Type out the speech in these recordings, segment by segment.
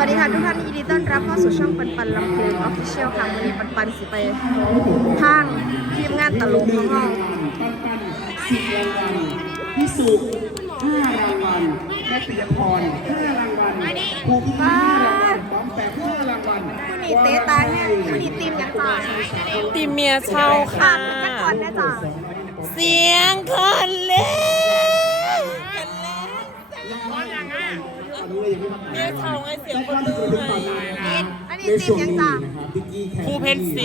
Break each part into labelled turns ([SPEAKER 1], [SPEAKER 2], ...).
[SPEAKER 1] วัสดีค่ะทุกท่านยินดีต้อนรับเข้าสู่ช่องปันปันลำเพลินออฟฟิเชียลค่ะวันนี้ปันปันสิไปทางทีมงานตลกของเรา
[SPEAKER 2] พิสุ5 รางวัลแม่ปิยพร5 รางวัลครูพี่5 รางวัลป้อมแปะ5 รางวัล
[SPEAKER 1] ผู้นี้เตะตาเนี่ยผู้นี้ทีมยังต่าง
[SPEAKER 3] ตีเมียเช่าค่ะ
[SPEAKER 1] นักก่อนนะจ๊ะ
[SPEAKER 3] เสียงคนเล่นเมียเช่าไงเสียงคนลือไง
[SPEAKER 1] อันนี้ทีมยังต่าง
[SPEAKER 3] ครูเพนสี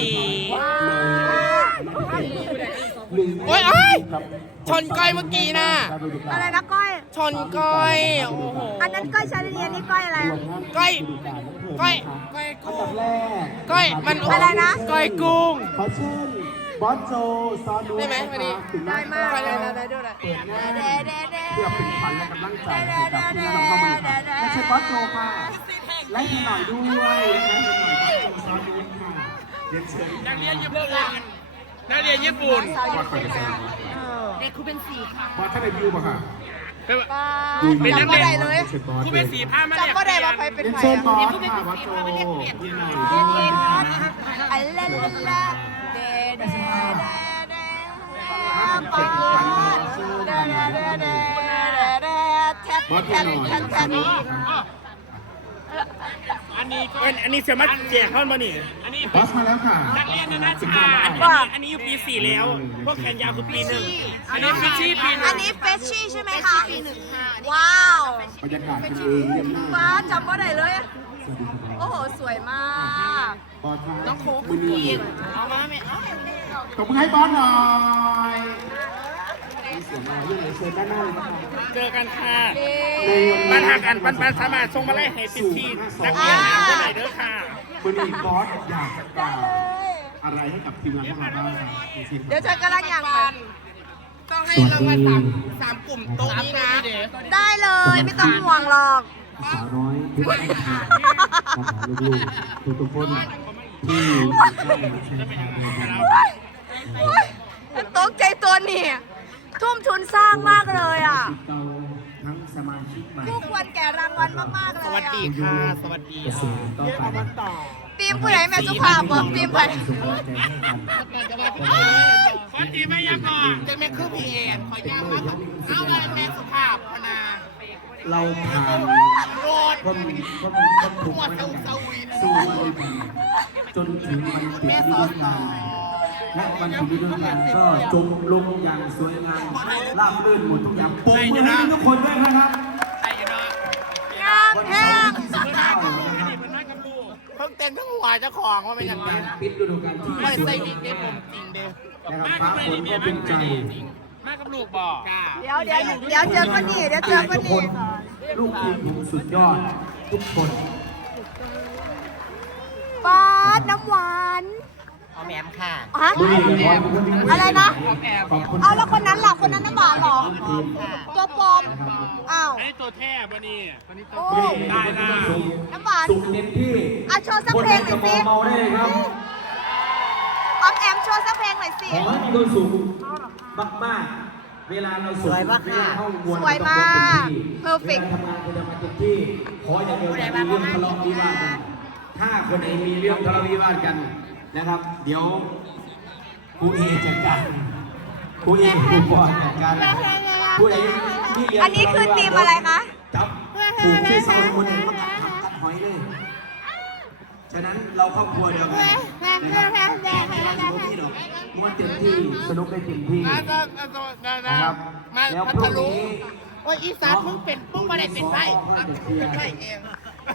[SPEAKER 2] โอ้ย
[SPEAKER 3] ชนก้อยเมื่อกี้น่ะ
[SPEAKER 1] อะไรนะก้อย
[SPEAKER 3] ชนก้อยโอ้โห
[SPEAKER 1] อันนั้นก้อยชาลีเนียนี่ก้อยอะไร
[SPEAKER 3] ก้อยกุ้งก้อยมัน
[SPEAKER 1] อะไรนะ
[SPEAKER 3] ก้อยกุ้ง
[SPEAKER 2] ขอเชิญบอสโจซอนู
[SPEAKER 3] ได้ไหมวันนี้
[SPEAKER 1] ได้มาก
[SPEAKER 3] ก้อยได้ด้วย
[SPEAKER 2] เปิดหน้าเพื่อเป็นขวัญและกำลังใจให้กับผู้นำเข้ามาค่ะและเชิญบอสโจค่ะและให้หน่อยด้วยและให้หน่อยบอสโจซอนูค่ะเรียนเชิญ
[SPEAKER 3] นักเรียนญี่ปุ่นนักเรียนญี่ปุ่น
[SPEAKER 2] บอสคอยจะแซง
[SPEAKER 1] เด็กครูเป็นสีค่ะ
[SPEAKER 2] บอสท่านได้วิวป่ะค่ะ
[SPEAKER 3] เป็นนัก
[SPEAKER 1] จำว่า
[SPEAKER 3] เรีย
[SPEAKER 1] ได้
[SPEAKER 3] น
[SPEAKER 1] เลย
[SPEAKER 3] ครูเป็นสีผ้ามา
[SPEAKER 1] จำว่าได้ว่าใครเป็น
[SPEAKER 2] เรียน
[SPEAKER 1] ใคร
[SPEAKER 2] เชิญบอสค่ะบอสโจเรียนหน่อยด้วยนะคะ
[SPEAKER 1] อันเล่นละเดเดเดเดปาเดเดเดเดเดแทบ
[SPEAKER 2] บอส
[SPEAKER 1] แท
[SPEAKER 2] เรียน
[SPEAKER 1] บ
[SPEAKER 2] หน่อย
[SPEAKER 1] แทบแทบ
[SPEAKER 3] อันนี้เสียมาแจกเข้ามานี่อันนี้
[SPEAKER 2] บอสมาแล้วค่ะ
[SPEAKER 3] นักเรียนนานาชาติอันนี้อยู่ปี 4 แล้ว พวกแขนยาวคือปี 1 อันนี้ฟิชชี่ปี
[SPEAKER 1] อันนี้เฟชชี่ใช่ไหมคะปีหนึ่งว้าว
[SPEAKER 2] บรรยากาศเป็นเองเยี่ยมมาก
[SPEAKER 1] ฟ้าจำว่าได้เลย โอ้โห สวยมาก
[SPEAKER 2] บอสค่ะ
[SPEAKER 1] น้องโค้ก
[SPEAKER 2] มือนี้
[SPEAKER 3] เอามาไหม
[SPEAKER 2] ตบมือให้บอสหน่อยมีเสียงมาเรื่องไหนเชิญด้านหน้าเลยนะคะ
[SPEAKER 3] เจอกันค่ะ
[SPEAKER 2] ในวัน
[SPEAKER 3] ปัญ
[SPEAKER 2] นี้
[SPEAKER 3] หากันปันสามารถส่งมาไล่ให้ฟิชชี่นักเรียนคนไหนเด้อค่ะ
[SPEAKER 2] วันนี้บอสอยากจะกล่าวอะไรให้กับทีมงานของเราบ้างครับจริงๆ
[SPEAKER 1] เดี๋ยวฉันกำลังอยากไป
[SPEAKER 3] ต้องให้รางวัลสามกลุ่มโต๊ะนี้นะ
[SPEAKER 1] ได้เลย ไม่ต้องห่วงหรอก
[SPEAKER 2] สาวน้อยเพชรบ้านนาลูกๆทุกคนที่
[SPEAKER 1] ตกใจตัวนี่ทุ่มทุนสร้างมากเลยอ่ะ
[SPEAKER 2] เก่าทั้งสมาชิกใหม่
[SPEAKER 1] คู่ควรแก่รางวัลมากๆเลย
[SPEAKER 3] สวัสดี
[SPEAKER 1] อะ
[SPEAKER 3] ค่ะ สวัสดี
[SPEAKER 2] กระทรวงต่อไป
[SPEAKER 1] ทีมผู้ใหญ่แม่สุภาพบอกทีมไป
[SPEAKER 2] ส่งกำลังใจให้กัน
[SPEAKER 3] ขอทีไม่ยังก่อนจะแม่คือพี่เอ็นขอยากมาเอาอะไรแม่สุภาพพนา
[SPEAKER 2] เราผ่าน
[SPEAKER 3] โรด
[SPEAKER 2] คนถูกไว้ด้วยกันสู้ด้วยกันจนถึงวันปิดฤดูกาลและวันปิดฤดูกาลก็จบลงอย่างสวยงามราบรื่นหมดทุกอย่างปรบมือให้ทุกคนด้วยนะครับ
[SPEAKER 3] ใส่เนาะ
[SPEAKER 1] งาม
[SPEAKER 2] วัน
[SPEAKER 1] แท้
[SPEAKER 2] เสาร์ที่29นะครับ
[SPEAKER 3] เพิ่งเต้นทั้งหัวเจ้าของว่า
[SPEAKER 2] เป็
[SPEAKER 3] เป็น
[SPEAKER 2] น
[SPEAKER 3] ยังไง
[SPEAKER 2] การปิดฤดูกาลที่
[SPEAKER 3] ไม่
[SPEAKER 2] สว
[SPEAKER 3] ใส่
[SPEAKER 2] ย
[SPEAKER 3] ดี
[SPEAKER 2] งาม
[SPEAKER 3] เด้ผมจริงเด้อ
[SPEAKER 2] นะครับฟ้าฝนก็เป็นใจ
[SPEAKER 3] มากับลูกบอก
[SPEAKER 1] เดี๋ยวเจอคนนี้เดี๋ยวเจอคน
[SPEAKER 2] ทุกค
[SPEAKER 1] นี้
[SPEAKER 2] นลูกทีมผมสุดยอดทุกคน
[SPEAKER 1] ป๊าดน้ำหวาน
[SPEAKER 3] เอาแหมมค่ะ
[SPEAKER 1] ฮะ อะไรนะ
[SPEAKER 2] ขอบคุณ
[SPEAKER 1] เอาแล้วคนนั้นล่ะคนนั้นน้ำหวานเหรอ ตัวปลอม อ้าว
[SPEAKER 3] อันนี้ตัวแท้ป่ะนี่
[SPEAKER 1] โอ้
[SPEAKER 3] ได้นะ
[SPEAKER 1] น้ำหวาน
[SPEAKER 2] สุขเต็มที่
[SPEAKER 1] อ่ะโชว์สักเพลงหน่อยสิ
[SPEAKER 2] เมาได้เลยครับ
[SPEAKER 1] ออมแอมโชว์สักเพลงหน่อยสิ
[SPEAKER 2] ขอให้มีความสุขมากๆเวลาเราสุขเวลาเข้าวน
[SPEAKER 1] สวยมาก perfect
[SPEAKER 2] เวลาทำงานคนทำงานเต็มที่ขออย่างเดียวอย่ามีเรื่องทะเลาะวิวาทกันถ้าคนไหนมีเรื่องทะเลาะวิวาทกันนะครับ เดี๋ยวครูเอจัดการครูเอครูบอลจัดการครูเอมีเรื่ง
[SPEAKER 1] อันนี้คือทีมอะไรคะ
[SPEAKER 2] จับถูกที่เศร้าคนหนึ่งมากัดหอยเลย ฉะนั้นเราครอบครัวเดียวกันนะครับพี่หรอกม้วนเต็มที่สนุกได้เต็มที่นะครับ
[SPEAKER 3] มา
[SPEAKER 2] แล้ว
[SPEAKER 3] พั
[SPEAKER 2] พ
[SPEAKER 3] ท
[SPEAKER 2] รุ่ง
[SPEAKER 3] ลุง
[SPEAKER 2] นี้
[SPEAKER 3] โอ้ยอีสานมึงเป็นปุ้งมาได้เป็นไพ่
[SPEAKER 2] เป็นไพ่เอง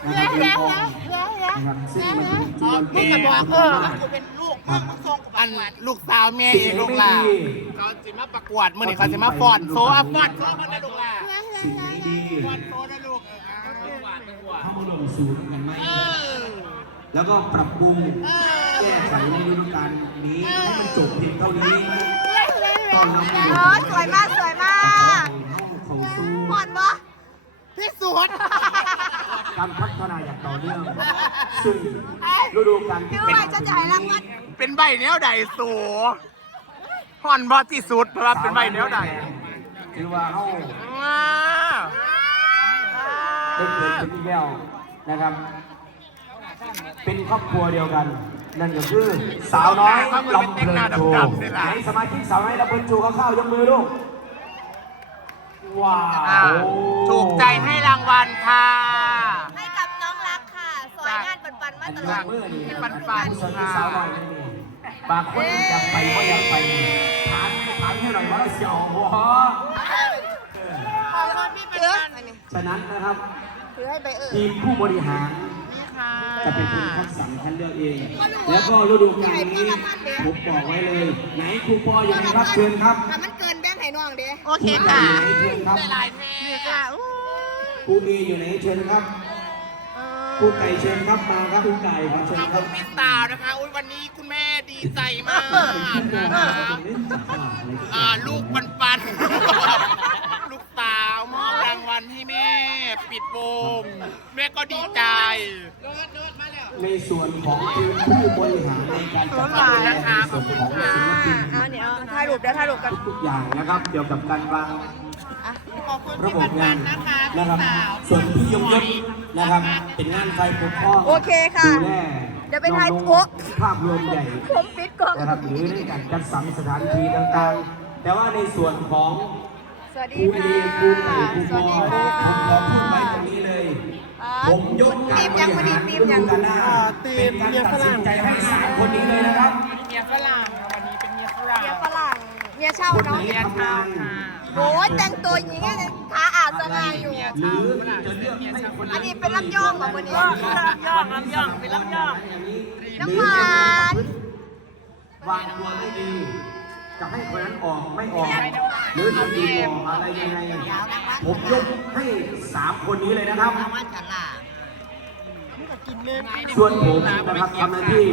[SPEAKER 2] นะครับซึ่งมันเป็นจุด
[SPEAKER 3] มึงก็บอกกูเป็นลูกมึงส่งอันลูกสาวแม่เองลูกหลานเขาจะมาประกวดมื่อนี้เขาจะมาฟ้อนโซอัฟฟอนโซมันได้ลูกหลาน
[SPEAKER 2] สิ่งนี้ดี
[SPEAKER 3] ฟ้อนโซได้ลูกหวานหวาน
[SPEAKER 2] เข้ามาลงสู่กันไหมแล้วก็ปรับปรุงแก้ไขในฤดูกาลนี้ให้มันจบเพียงเท่านี้ตอนรับ
[SPEAKER 1] เออสวยมากสวยมาก
[SPEAKER 2] เข้าสู่
[SPEAKER 1] ผ่อนปะ
[SPEAKER 3] ที่สุด
[SPEAKER 2] การพัฒนาอย่างต่อเนื่องซึ่งฤดูกาลที่
[SPEAKER 1] พี่ว่าจะจ่ายรางวัล
[SPEAKER 3] เป็นใบแนวใดสูห่อนบอที่สุดเพราะว่าเป็นใบแนวใด
[SPEAKER 2] คือว่าเขาได้เกิดเป็นอีกแล้วนะครับ เป็นครอบครัวเดียวกัน นั่นก็คือสาวน้อยลำเพลินโชว์ไหนสมาชิกสาวน้อยลำเพลินโชว์เข้ายกมือลูกว้าว
[SPEAKER 3] ถูกใจให้รางวัลค่ะ
[SPEAKER 1] ให้กับน้องรักค่ะซอยงานปันๆมาตลอด
[SPEAKER 3] ปัน
[SPEAKER 2] ส่วนสาวน้อยนี่บางคนอยากไปก็อยากไปถามให้หน่อยว่าเราเสียวหัว
[SPEAKER 1] ขอบคุณพี่เป็นการ
[SPEAKER 2] ฉะนั้นนะครับ
[SPEAKER 1] คือให้ไป
[SPEAKER 2] ทีมผู้บริหาร
[SPEAKER 3] นี่ค่ะ
[SPEAKER 2] จะเป็นคนคัดสรรคัดเลือกเอง แล้วก็ฤดูกาลนี้ผมบอกไว้เลย ไหนครูปออยู่ไหนครับเชิญครับ
[SPEAKER 1] ถ้ามันเกินแบ่งให้น้องเด้
[SPEAKER 3] โอเคค่ะ
[SPEAKER 2] เชิญครับ
[SPEAKER 3] หลายแม่ค่ะ
[SPEAKER 2] ครูเออยู่ไหนเชิญครับครูไก่เชิญครับมาครับครูไก่ครับเชิญ
[SPEAKER 3] ขอบ
[SPEAKER 2] ครั
[SPEAKER 3] คุ
[SPEAKER 2] บ
[SPEAKER 3] ณพี่สาวนะคะอุ้ยวันนี้คุณแม่ดีใจมากนะคะลูกปันลูกสาวมอบรางวัลให้แม่ ปิดวงแม่ก็ดีใจ
[SPEAKER 2] ในส่วนของทีมผู้บริหารในการจัดการในส่วนของศิลปิน
[SPEAKER 1] เอาเนี่ยเอาถ่ายรูปเดี๋ยวถ่ายรูปกัน
[SPEAKER 2] ทุกอย่างนะครับเกี่ยวกับการวาง
[SPEAKER 3] ขอบคุณ
[SPEAKER 2] ระ
[SPEAKER 3] พี่
[SPEAKER 2] บบงาน
[SPEAKER 3] นะคะ
[SPEAKER 2] นะครับ
[SPEAKER 3] พี่สาว
[SPEAKER 2] ส่วนพี่ยงยศนะครับ เป็นงานไฟปกครอง
[SPEAKER 1] โอเคค่ะ
[SPEAKER 2] ดูแล
[SPEAKER 1] เดี๋ยวไปถ่าย
[SPEAKER 2] น้องๆ
[SPEAKER 1] โอ๊ะ
[SPEAKER 2] ภาพรวมใหญ่
[SPEAKER 1] ผมปิดกล้อง
[SPEAKER 2] นะครับหรือในการจัดสรรสถานที่ต่างๆ แต่ว่าในส่วนของ
[SPEAKER 1] สวัส
[SPEAKER 2] ค
[SPEAKER 1] ดี
[SPEAKER 2] รูเอ
[SPEAKER 1] ค่ะ
[SPEAKER 2] ครูไก่ครู
[SPEAKER 1] ส
[SPEAKER 2] ป
[SPEAKER 1] วัส
[SPEAKER 2] อ
[SPEAKER 1] ดีค่ะ
[SPEAKER 2] ผมขอพูดไว้ตรงนี้เลย ผมยกการบริหารฤดูกาลหน้าเป็นการตัดสินใจให้สามคนนี้เลยนะครับ
[SPEAKER 3] เมียฝรั่งวันนี้เป็นเมียฝรั่ง
[SPEAKER 1] เมียฝรั่งเมียเช่าเนาะ
[SPEAKER 3] เมียเช่าค่ะ
[SPEAKER 1] โอ้ยแต่งตัวอย่างนี้เลยขาอาดสง่าอยู่
[SPEAKER 2] หรือจะเลือกให้คน
[SPEAKER 1] อันนี้เป็นลำยองของวันนี้
[SPEAKER 3] ลำย่องเป็นลำย่อง
[SPEAKER 1] น้ำหวาน
[SPEAKER 2] วางตัวไม่ดี จะให้คนนั้นออกไม่ออก หรือจะดีออกอะไรยังไง ผมยกให้3คนนี้เลยนะครับ ส่วนผมนะครับทำหน้าที่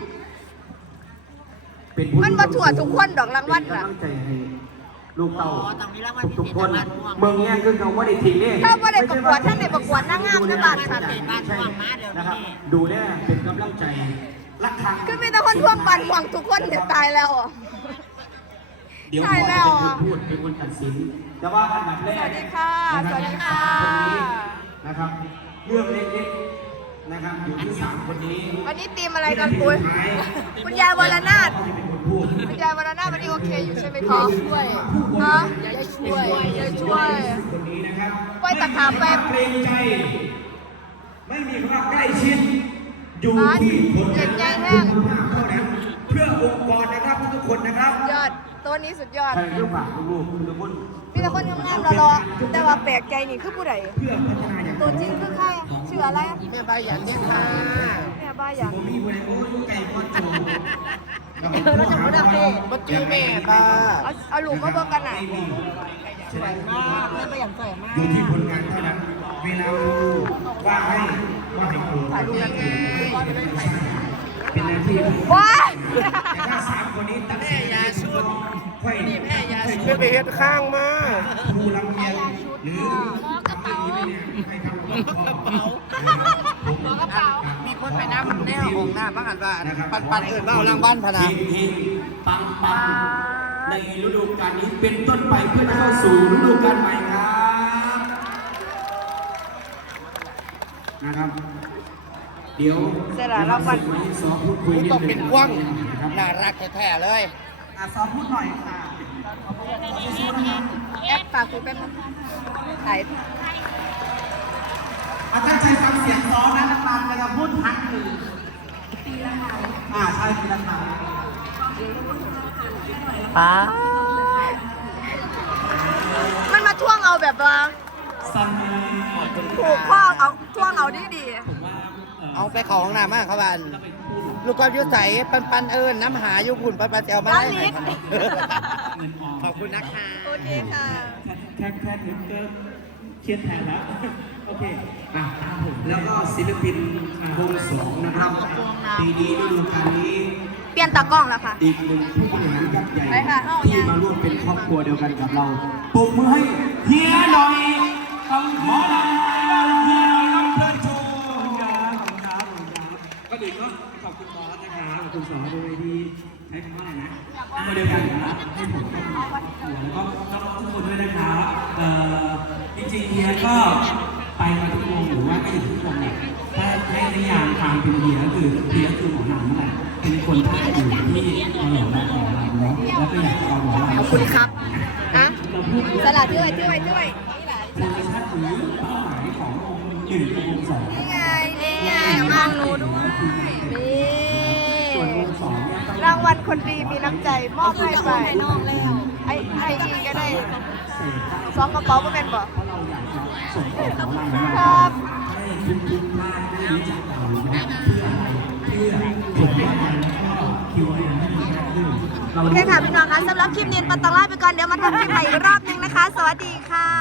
[SPEAKER 2] เป็นผู้
[SPEAKER 1] มันมาถั่วทุกคนดอกรางวัล
[SPEAKER 2] เป็น
[SPEAKER 1] น่ะ
[SPEAKER 2] กำลังใจให้ลูกเต้าทุกๆคนเมืองเนี้ยคือเขาว่าได้ทิ้งเนี่ย
[SPEAKER 1] ถ้าว่าได้ประกวดท่านได้ประกวดนางงามในบ้านฉัน
[SPEAKER 2] ใช่นะครับ ดูแลเป็นกำลังใจรักทาง
[SPEAKER 1] คือมีแต่คนท่วงบันหวังทุกคนจะตายแล้วอ่ะ
[SPEAKER 2] เดี๋ยว
[SPEAKER 1] ใช่
[SPEAKER 2] พ่อ
[SPEAKER 1] แล้ว
[SPEAKER 2] จะเป็นคนพูดเป็นคนตัดสิน แต่ว่าอันดับแรก
[SPEAKER 1] สวัสดีค่ะ
[SPEAKER 2] นรับ
[SPEAKER 1] สวัสดีค่ะ
[SPEAKER 2] คนนี้นะครับ เรื่องเล็กๆนะครับอยู่ที่3คนนี้
[SPEAKER 1] วันนี้ทีมอะไรกันปุ้ยคุณยายวรนาถ
[SPEAKER 2] ที่เป็นคนพูด
[SPEAKER 1] คุณยายวรนาถวันนี้โอเคอยู่ใช่ไหมคะช่วยฮะยายช่วยยายช่วย
[SPEAKER 2] คนนี้นะครับ
[SPEAKER 1] ไปตะขาบไป
[SPEAKER 2] เกรงใจ ไม่มีความใกล้ชิด อยู่ที่ผลงานคุณภาพเท่านั้นเพื่อองค์กรนะครับทุกๆคนนะครับ
[SPEAKER 1] ยอดตัวนี้สุดยอด
[SPEAKER 2] ใครเรื่องฝากลูกๆทุกคน
[SPEAKER 1] มีแต่คนงามๆรอๆแต่ว่าแปลกใจนี่คือผู้ใด
[SPEAKER 2] เพื่อพัฒนาอย่าง
[SPEAKER 1] ตัวจริงคือใครชื่ออะไร
[SPEAKER 3] แม่ใบหยันเนี่ยค่ะ
[SPEAKER 1] แม่บ้าอย่าง
[SPEAKER 2] ผมมีคนโอ้ยไก่พ่อโจ
[SPEAKER 1] เราจะพูดอะไร
[SPEAKER 3] มาจื้อแม่บ้า
[SPEAKER 1] เอาหลุมมาเบิ่งกันหน่อย
[SPEAKER 3] สวยมากแม่ใบหยันสวยมาก
[SPEAKER 2] อยู่ที่ผลงานเท่านั้น เวลาว่าให้ครู
[SPEAKER 1] ถ่ายรูปกัน
[SPEAKER 2] เป็นหน้าที่
[SPEAKER 1] ว้าย
[SPEAKER 2] แต่ถ้า3คนนี้ตัดสินใจชุดค่อยนี่แพ้ยาชุด
[SPEAKER 3] แม่ไปเฮ็ดข้างมา
[SPEAKER 2] ครูลำเอียงหรือให้ทำกระเป๋า
[SPEAKER 3] มีคนไปน้ำแน่ของหน้าบ้านว่าปันเอิญว่าเอาลังบ้านพนา
[SPEAKER 2] เฮงปังในฤดูกาลนี้เป็นต้นไปเพื่อเข้าสู่ฤดูกาลใหม่ครับนะครับ เดี๋ยวสอบพูดคุย
[SPEAKER 3] ต้องเป็นกว้าง
[SPEAKER 2] นะครับ
[SPEAKER 3] น่ารักแท้ๆเลย
[SPEAKER 2] สอบพูดหน่อยค่ะ
[SPEAKER 1] แอปปากกูเป็นถ่าย
[SPEAKER 2] ตั้งใจฟังเสียงซ้อมนะนานๆนะครับพูดทักหนึ่งใช่ปีละครั้ง
[SPEAKER 1] มันมาท่วงเอาแบบว่า
[SPEAKER 2] สัน
[SPEAKER 1] ถูกข้อเอาท่วงเอาดี
[SPEAKER 3] เอาไปเขาห้องน้ำมากครับบ้านลูกกอล์ฟยุใสปันเอิญน้ำหายุบุ่นปันเจียวมาได้ไหมขอบคุณนะคะ
[SPEAKER 1] ๆโอเคค่ะ
[SPEAKER 2] แค่ถึงก็เครียดแทนแล้ว โอเคแล้วก็ศิลปินวงสองนะครับปีนี้ฤดูกาลนี้
[SPEAKER 1] เปลี่ยนตากล้องแล้วค่ะ
[SPEAKER 2] อีกหนึ่งผู้บริหารยักษ์ใหญ่
[SPEAKER 1] ไปค่ะเอาอย่าง
[SPEAKER 2] ที่มาร่วมเป็นครอบครัวเดียวกันกับเราปรบมือให้เฮียหน่อยต้องขอลาเฮียหน่อยน้องเพลินโชว์ก็ดีก็ขอบคุณบอสนะครับขอบคุณสอด้วยที่ใช้คำว่าอะไรนะมาเดียวกันนะให้ผมเข้ามาแล้วก็ทุกคนด้วยนะครับจริงๆเฮียก็ไปมาทุกวงหรือว่าก็อยู่ทุกวงเนี่ย
[SPEAKER 4] นิยามความเป็นเฮียก็คือเฮียคือหมอลำนั่นแหละเป็นคนที่อยู่ที่หมอลำของเราเนาะแล้วก็อยากจะเอาหมอลำ
[SPEAKER 1] ขอบคุณครับอะ
[SPEAKER 4] เราพูด
[SPEAKER 1] สลัดด้วย
[SPEAKER 4] โพซิชั่นหรือเป้าหมายขององค์หนึ่งกับองค์สอง
[SPEAKER 1] นี่ไงนี่ไงมองหนูด้วยนี่
[SPEAKER 4] ส่วนองค์สองเนี่ยต้อง
[SPEAKER 1] รางวัลคนดีมีน้ำใจมอบให้ไปไอ้อีก็ได้
[SPEAKER 4] เศษได้
[SPEAKER 1] สองกระเป๋าก็เป็นบ่
[SPEAKER 4] เพราะเราอยากจะส่งต่อของเรา
[SPEAKER 1] ครับ
[SPEAKER 4] ให้ทุกๆท่านได้รู้จักเราเนาะเพื่อผลงานแล้วก็คิวให้มันดีมากขึ้นเรา
[SPEAKER 1] โอเคค่ะพี่น้องคะสำหรับคลิปนี้ปัตตังไล่ไปก่อนเดี๋ยวมาทำคลิปใหม่อีกรอบนึงนะคะ สวัสดีค่ะ